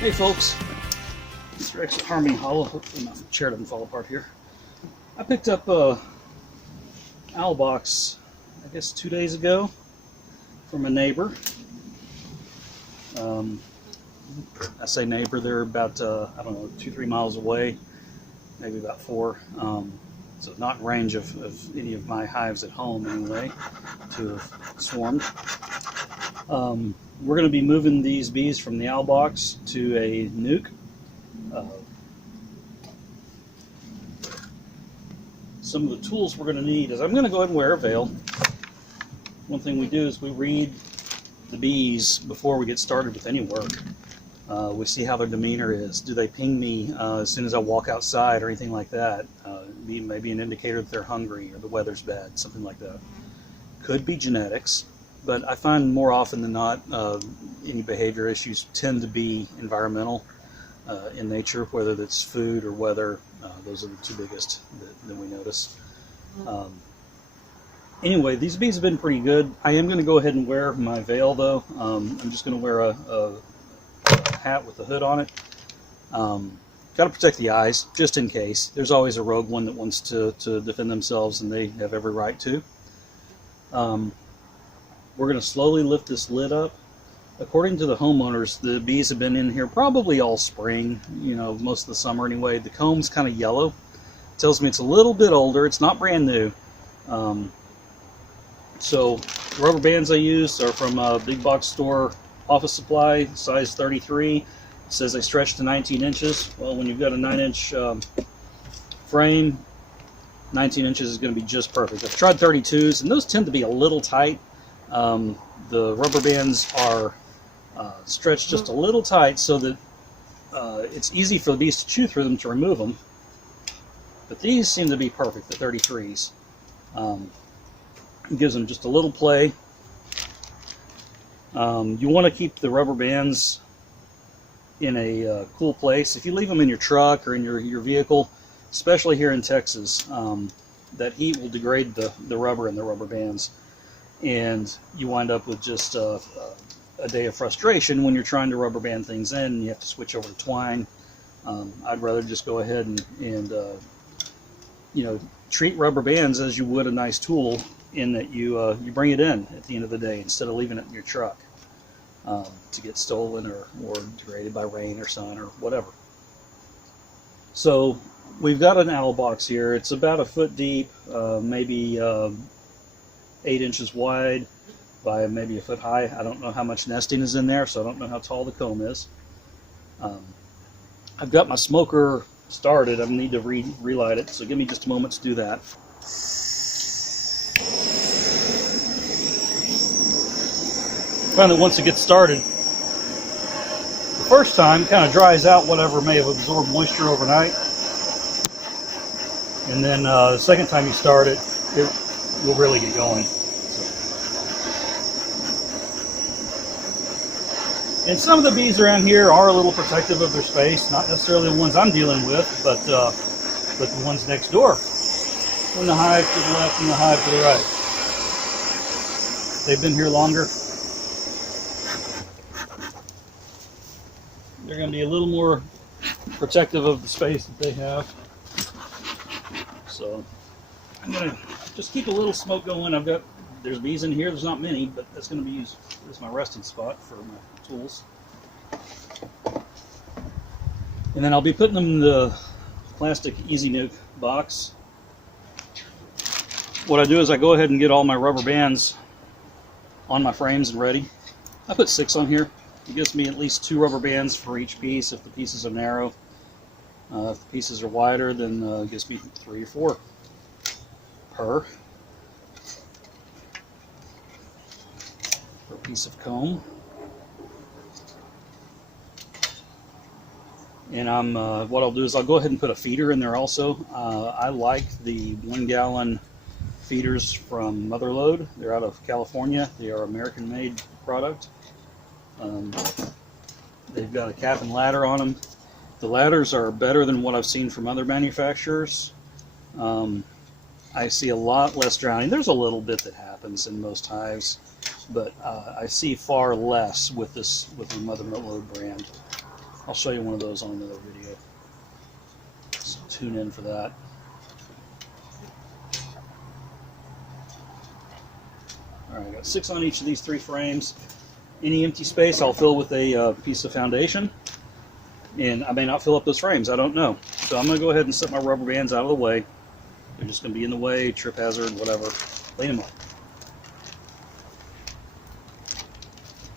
Hey folks, this is actually Harmony Hollow. Hopefully my chair doesn't fall apart here. I picked up a owl box, I guess 2 days ago, from a neighbor. I say neighbor, they're about, I don't know, 2-3 miles away, maybe about 4. So not in range of any of my hives at home anyway, to have swarmed. We're going to be moving these bees from the owl box to a NUC. Some of the tools we're going to need is I'm going to go ahead and wear a veil. One thing we do is we read the bees before we get started with any work. We see how their demeanor is. Do they ping me as soon as I walk outside or anything like that? Maybe an indicator that they're hungry or the weather's bad, something like that. Could be genetics, but I find more often than not any behavior issues tend to be environmental in nature, whether that's food or weather. Those are the two biggest that we notice. Anyway, these bees have been pretty good. I am going to go ahead and wear my veil though. I'm just going to wear a hat with a hood on it. Got to protect the eyes, just in case. There's always a rogue one that wants to defend themselves, and they have every right to. We're going to slowly lift this lid up. According to the homeowners, the bees have been in here probably all spring, you know, most of the summer anyway. The comb's kind of yellow. It tells me it's a little bit older. It's not brand new. So the rubber bands I use are from a big box store, Office Supply, size 33. It says they stretch to 19 inches. Well, when you've got a 9-inch frame, 19 inches is going to be just perfect. I've tried 32s, and those tend to be a little tight. The rubber bands are stretched just a little tight so that it's easy for the bees to chew through them to remove them. But these seem to be perfect, the 33s. It gives them just a little play. You want to keep the rubber bands in a cool place. If you leave them in your truck or in your vehicle, especially here in Texas, that heat will degrade the rubber and the rubber bands, and you wind up with just a day of frustration when you're trying to rubber band things in and you have to switch over to twine. I'd rather just go ahead and you know, treat rubber bands as you would a nice tool, in that you bring it in at the end of the day instead of leaving it in your truck to get stolen or degraded by rain or sun or whatever. So we've got an owl box here. It's about 1 foot deep, maybe 8 inches wide by maybe 1 foot high. I don't know how much nesting is in there, so I don't know how tall the comb is. I've got my smoker started. I need to relight it, so give me just a moment to do that. I find that once it gets started, the first time kind of dries out whatever may have absorbed moisture overnight, and then the second time you start it, it will really get going. And some of the bees around here are a little protective of their space, not necessarily the ones I'm dealing with, but the ones next door. From the hive to the left and the hive to the right. They've been here longer. They're going to be a little more protective of the space that they have. So I'm going to just keep a little smoke going. There's bees in here. There's not many, but that's going to be used as my resting spot for my tools. And then I'll be putting them in the plastic Easy Nuke box. What I do is I go ahead and get all my rubber bands on my frames and ready. I put 6 on here. It gives me at least 2 rubber bands for each piece if the pieces are narrow. If the pieces are wider, then it gives me 3 or 4 per piece of comb. And what I'll do is I'll go ahead and put a feeder in there also. I like the 1 gallon feeders from Motherload. They're out of California. They are American-made product. They've got a cap and ladder on them. The ladders are better than what I've seen from other manufacturers. I see a lot less drowning. There's a little bit that happens in most hives, but I see far less with the Motherload brand. I'll show you one of those on another video. So tune in for that. Alright, I got 6 on each of these 3 frames. Any empty space I'll fill with a piece of foundation. And I may not fill up those frames, I don't know. So I'm going to go ahead and set my rubber bands out of the way. They're just going to be in the way, trip hazard, whatever. Clean them up.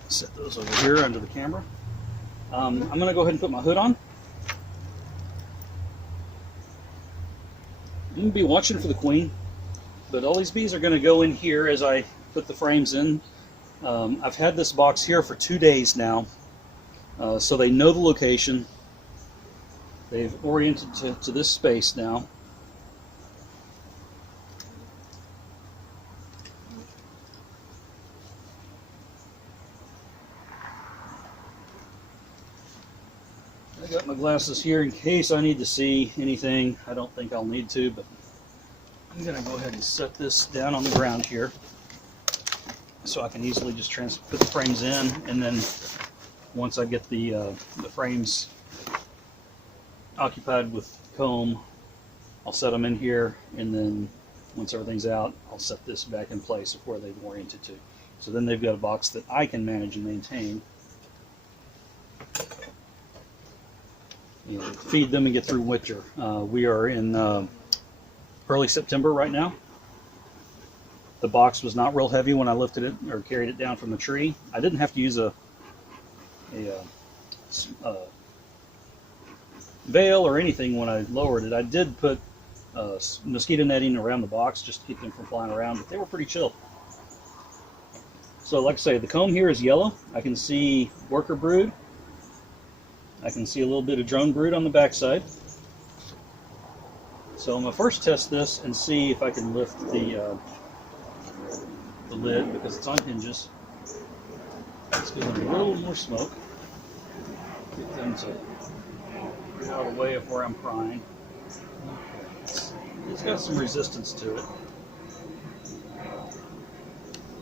Set those over here under the camera. I'm going to go ahead and put my hood on. I'm going to be watching for the queen, but all these bees are going to go in here as I put the frames in. I've had this box here for 2 days now, so they know the location. They've oriented to this space now. I got my glasses here in case I need to see anything. I don't think I'll need to, but I'm going to go ahead and set this down on the ground here so I can easily just put the frames in, and then once I get the frames occupied with comb, I'll set them in here, and then once everything's out, I'll set this back in place of where they've oriented to. So then they've got a box that I can manage and maintain. And feed them and get through winter. We are in early September right now. The box was not real heavy when I lifted it or carried it down from the tree. I didn't have to use a veil or anything when I lowered it. I did put mosquito netting around the box just to keep them from flying around, but they were pretty chill. So like I say, the comb here is yellow. I can see worker brood. I can see a little bit of drone brood on the backside. So I'm going to first test this and see if I can lift the lid, because it's on hinges. Let's give them a little more smoke. Get them to get out of the way of where I'm prying. Okay. It's got some resistance to it.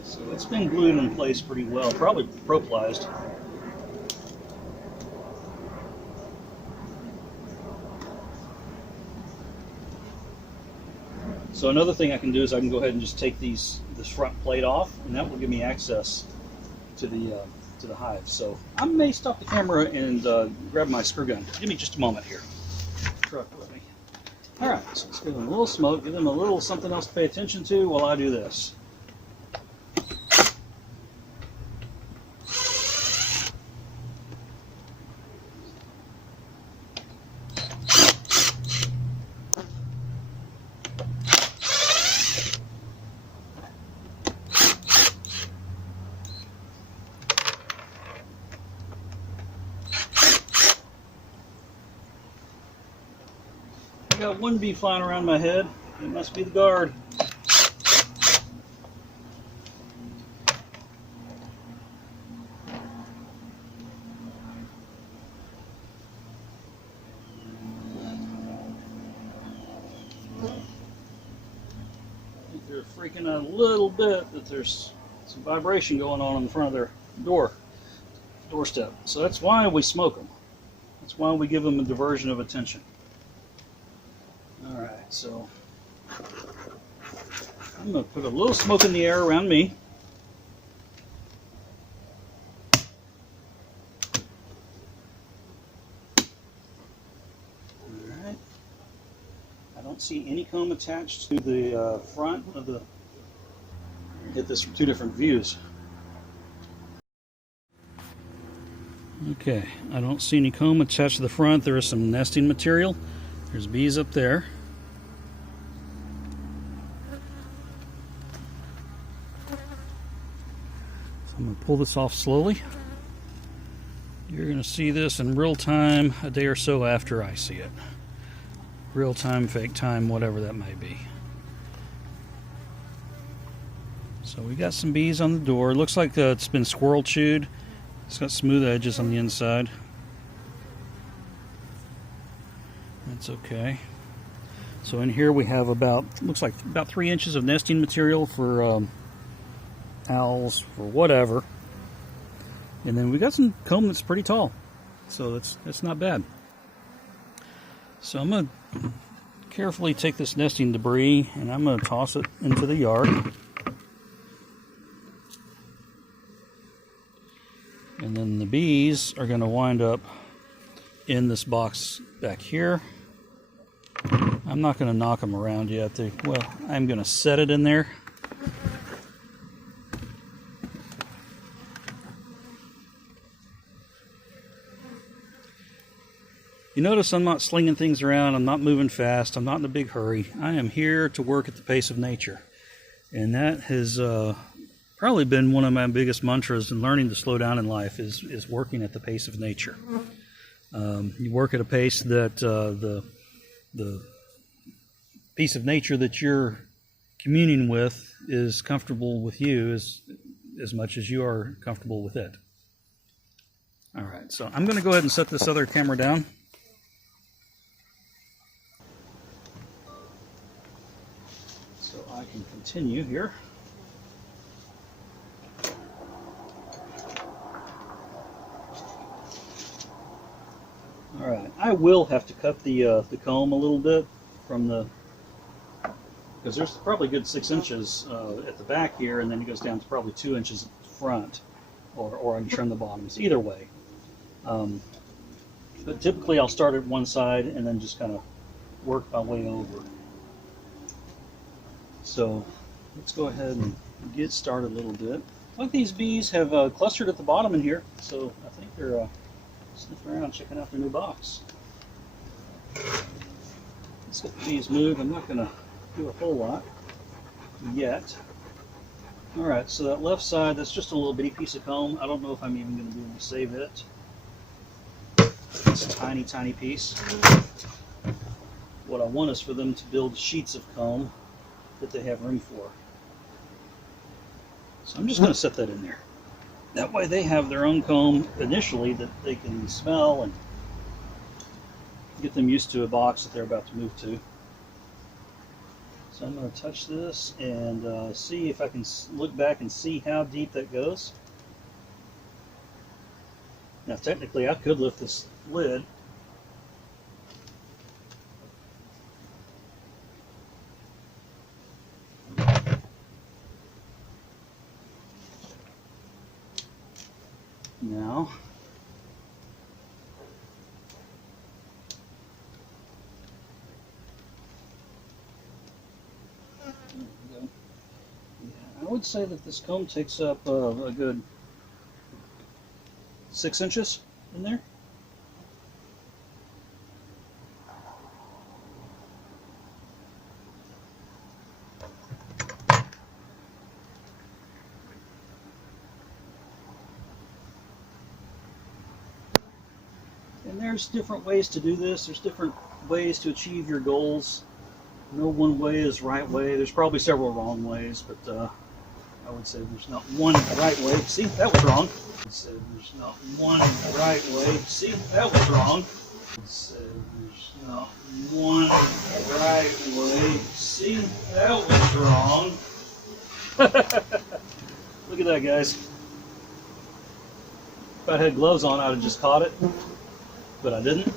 So it's been glued in place pretty well, probably proplized. So another thing I can do is I can go ahead and just take this front plate off, and that will give me access to the hive. So I may stop the camera and grab my screw gun. Give me just a moment here. Truck with me. All right, so let's give them a little smoke, give them a little something else to pay attention to while I do this. I got one bee flying around my head. It must be the guard. I think they're freaking out a little bit that there's some vibration going on in front of their doorstep. So that's why we smoke them. That's why we give them a diversion of attention. Alright, so I'm going to put a little smoke in the air around me. Alright. I don't see any comb attached to the front of the... Get this from 2 different views. Okay, I don't see any comb attached to the front. There is some nesting material. There's bees up there. So I'm going to pull this off slowly. You're going to see this in real time a day or so after I see it. Real time, fake time, whatever that may be. So we got some bees on the door. It looks like it's been squirrel chewed. It's got smooth edges on the inside. That's okay. So in here we have looks like about 3 inches of nesting material for owls, for whatever. And then we got some comb that's pretty tall. So that's not bad. So I'm going to carefully take this nesting debris and I'm going to toss it into the yard. And then the bees are going to wind up in this box back here. I'm not going to knock them around yet. Well, I'm going to set it in there. You notice I'm not slinging things around, I'm not moving fast, I'm not in a big hurry. I am here to work at the pace of nature. And that has probably been one of my biggest mantras in learning to slow down in life is working at the pace of nature. You work at a pace that the piece of nature that you're communing with is comfortable with you as much as you are comfortable with it. All right, so I'm going to go ahead and set this other camera down. So I can continue here. All right, I will have to cut the comb a little bit from the, because there's probably a good 6 inches at the back here, and then it goes down to probably 2 inches at the front, or I can trim the bottoms. Either way. But typically I'll start at one side and then just kind of work my way over. So let's go ahead and get started a little bit. Like these bees have clustered at the bottom in here, so I think they're sniffing around checking out their new box. Let's get the bees moved. I'm not going to do a whole lot yet. Alright, so that left side, that's just a little bitty piece of comb. I don't know if I'm even going to be able to save it. It's a tiny, tiny piece. What I want is for them to build sheets of comb that they have room for. So I'm just going to set that in there. That way they have their own comb initially that they can smell and get them used to a box that they're about to move to. So I'm going to touch this and see if I can look back and see how deep that goes. Now technically I could lift this lid. Now I would say that this comb takes up a good 6 inches in there. And there's different ways to do this. There's different ways to achieve your goals. No one way is right way. There's probably several wrong ways, but I would say there's not one right way. See, that was wrong. I would say there's not one right way. See, that was wrong. I would say there's not one right way. See, that was wrong. Look at that, guys. If I had gloves on, I would have just caught it. But I didn't,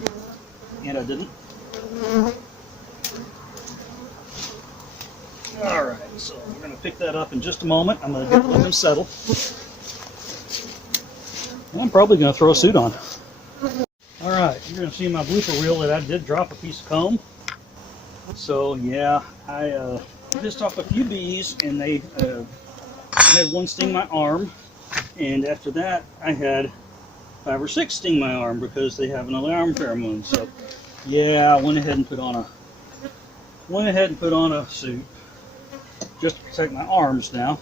and I didn't. Alright, so we're going to pick that up in just a moment. I'm going to let them settle. And I'm probably going to throw a suit on. Alright, you're going to see my blooper reel that I did drop a piece of comb. So yeah, I pissed off a few bees, and they had one sting my arm. And after that, I had 5 or 6 sting my arm because they have an alarm pheromone. So yeah, I went ahead and put on a suit just to protect my arms now.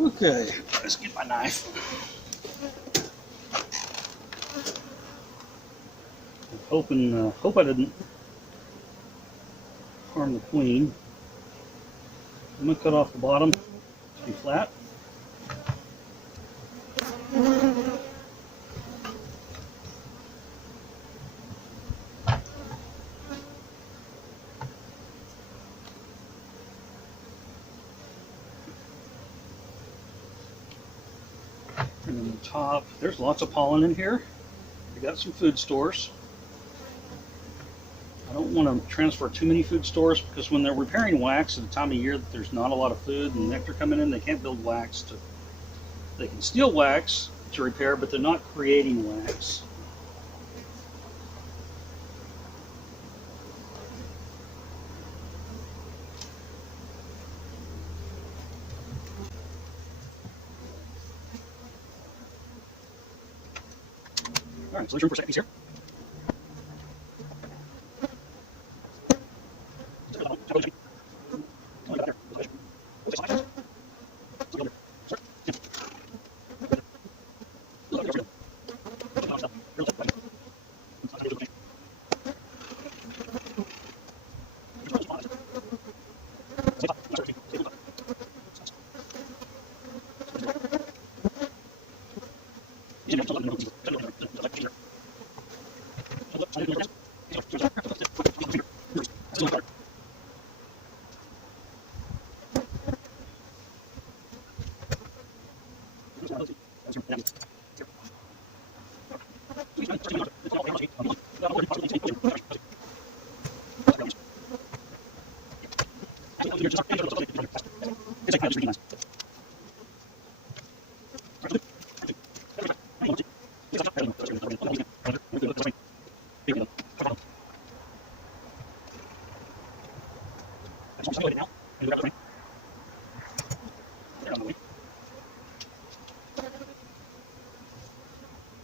Okay, let's get my knife. Hope I didn't harm the queen. I'm going to cut off the bottom to be flat. And then the top, there's lots of pollen in here. We got some food stores. I don't want to transfer too many food stores because when they're repairing wax at a time of year that there's not a lot of food and nectar coming in, they can't build wax to. They can steal wax to repair, but they're not creating wax. All right, so there's room for a second piece here.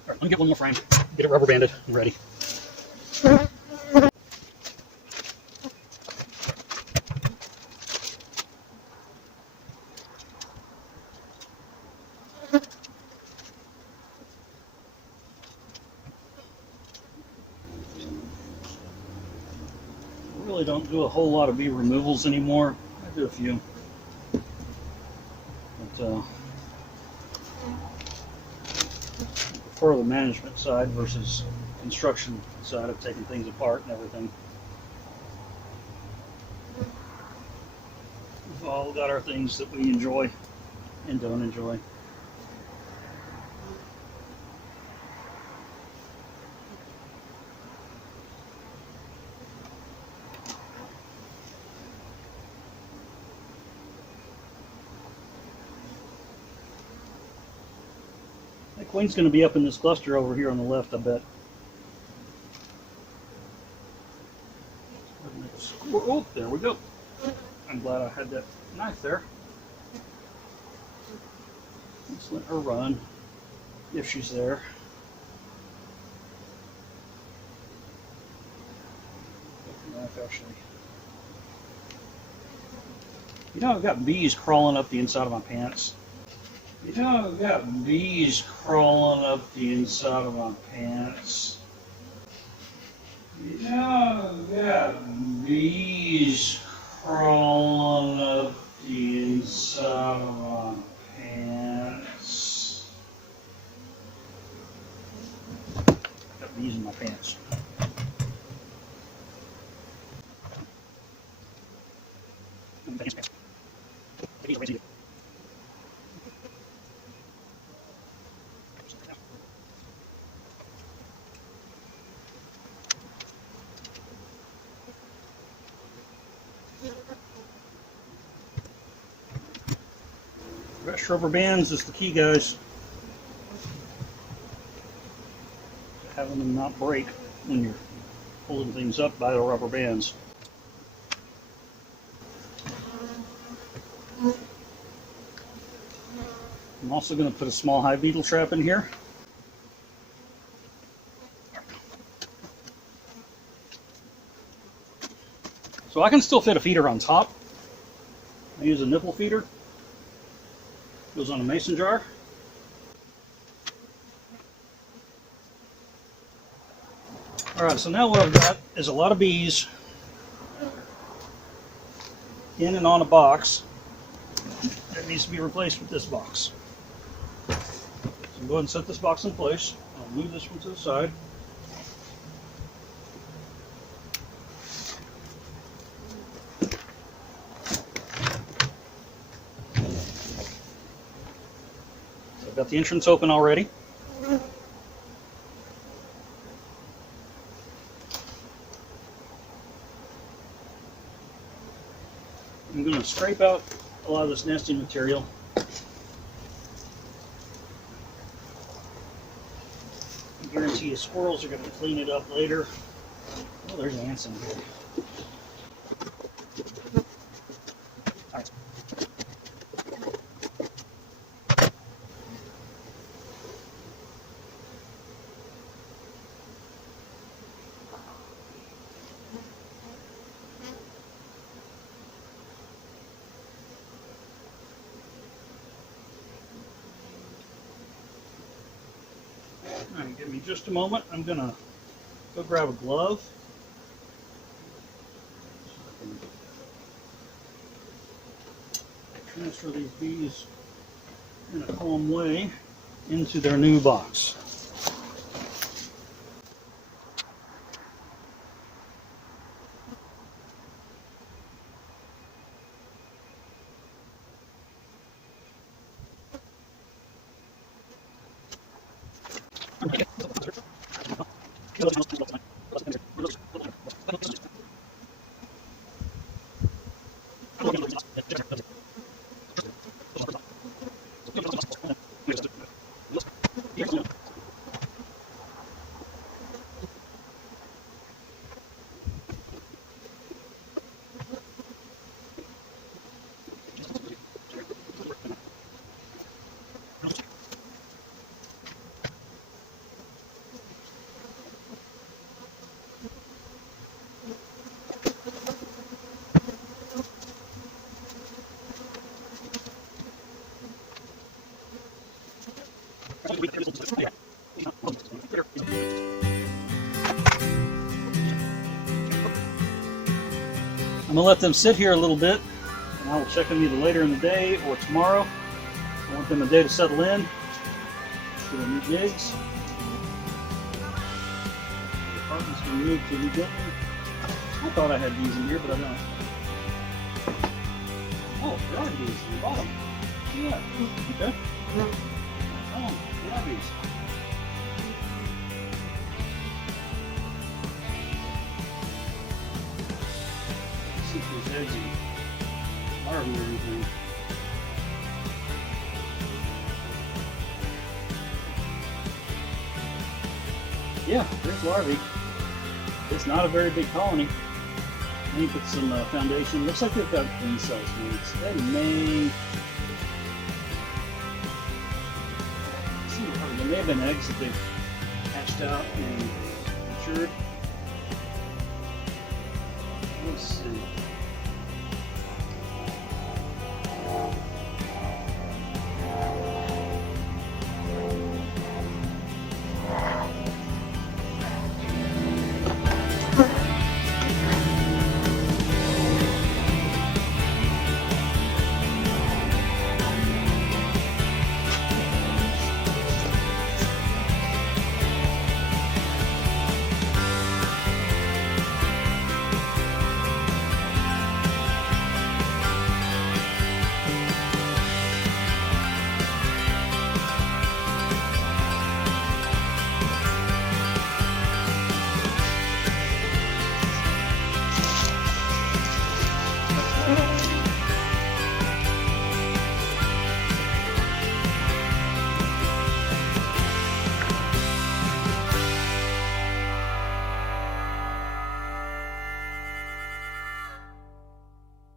Let me get one more frame, get it rubber banded and ready. I really don't do a whole lot of bee removals anymore. I do a few. But prefer the management side versus construction side of taking things apart and everything. We've all got our things that we enjoy and don't enjoy. The queen's going to be up in this cluster over here on the left, I bet. Oh, there we go. I'm glad I had that knife there. Let's let her run, if she's there. The knife actually. You know, I've got bees crawling up the inside of my pants. You know, I've got bees crawling up the inside of my pants. You know, I've got bees crawling up the inside of my pants. Got bees in my pants. Fresh rubber bands is the key, guys. Having them not break when you're pulling things up by the rubber bands. I'm also going to put a small hive beetle trap in here. So I can still fit a feeder on top. I use a nipple feeder. Goes on a mason jar. Alright, so now what I've got is a lot of bees in and on a box that needs to be replaced with this box. So I'll go ahead and set this box in place. I'll move this one to the side. I've Got the entrance open already. I'm going to scrape out a lot of this nesting material. I guarantee you squirrels are going to clean it up later. Oh, there's ants in here. All right. All right, give me just a moment. I'm going to go grab a glove. Transfer these bees in a calm way into their new box. I'm going to let them sit here a little bit, and I will check them either later in the day or tomorrow. I want them a day to settle in to their new digs. The apartment's been moved to a new building. I thought I had bees in here, but I don't. Oh, there are bees in the bottom. Yeah, okay. Oh, there are bees. See if there's eggs and larvae or anything. Yeah, there's larvae. It's not a very big colony. Let me put some foundation. Looks like they've got queen cells made. So they may have been eggs that they've hatched out and matured. Let's see.